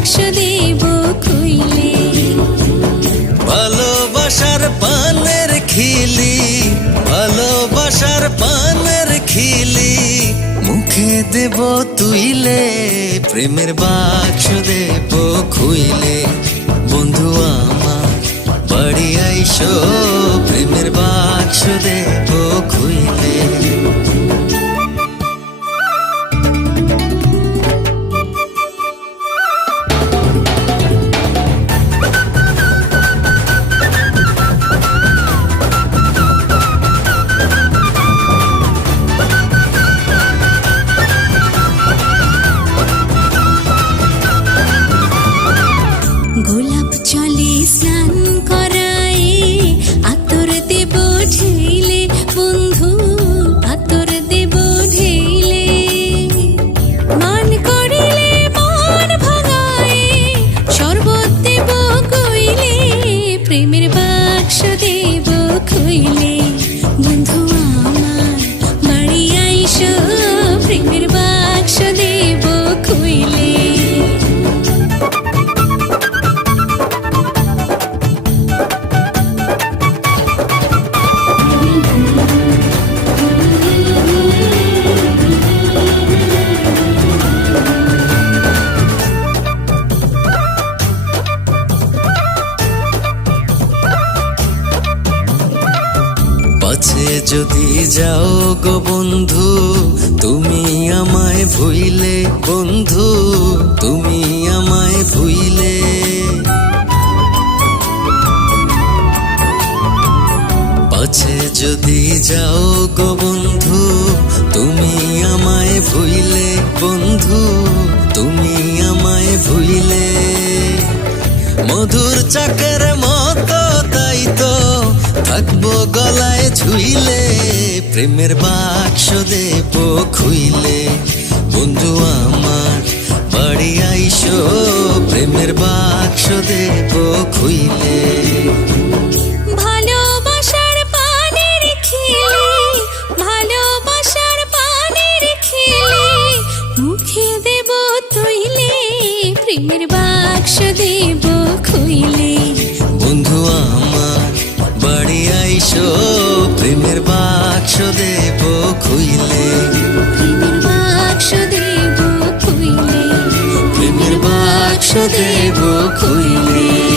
বাক্স দেব খুইলে। ভালোবাসার পানের খিলি, ভালোবাসার পানের খিলি, মুখে দেব তুইলে, প্রেমের বাক্স দেব খুইলে। বন্ধু আমার, বাড়ি আইসো, প্রেমের বাক্স দেব গোলাপ চলে স্নান করায়, আতর দেব ঢেলে, বন্ধু, আতর দেব ঢেলে। মান করিলে মন ভাঙায়, শরবত দেব কইলে, প্রেমের বাক্স দেব খুইলে যদি যাও গো বন্ধু, তুমি আমায় ভুইলে, বন্ধু, তুমি আমায় ভুইলে। পাছে যদি যাও গো বন্ধু, তুমি আমায় ভুইলে, বন্ধু, তুমি আমায় ভুইলে। মধুর চাকের থাকব গলায় ঝুইলে প্রেমের বাক্স দেব খুইলে। বন্ধু আমার, বাড়ি আইসো, প্রেমের বাক্স দেব খুইলে। ভালোবাসার বাক্স খেলে বাক্স দেব খুইলে। প্রেমের বাক্স দেব খুইলে। প্রেমের বাক্স দেব খুইলে।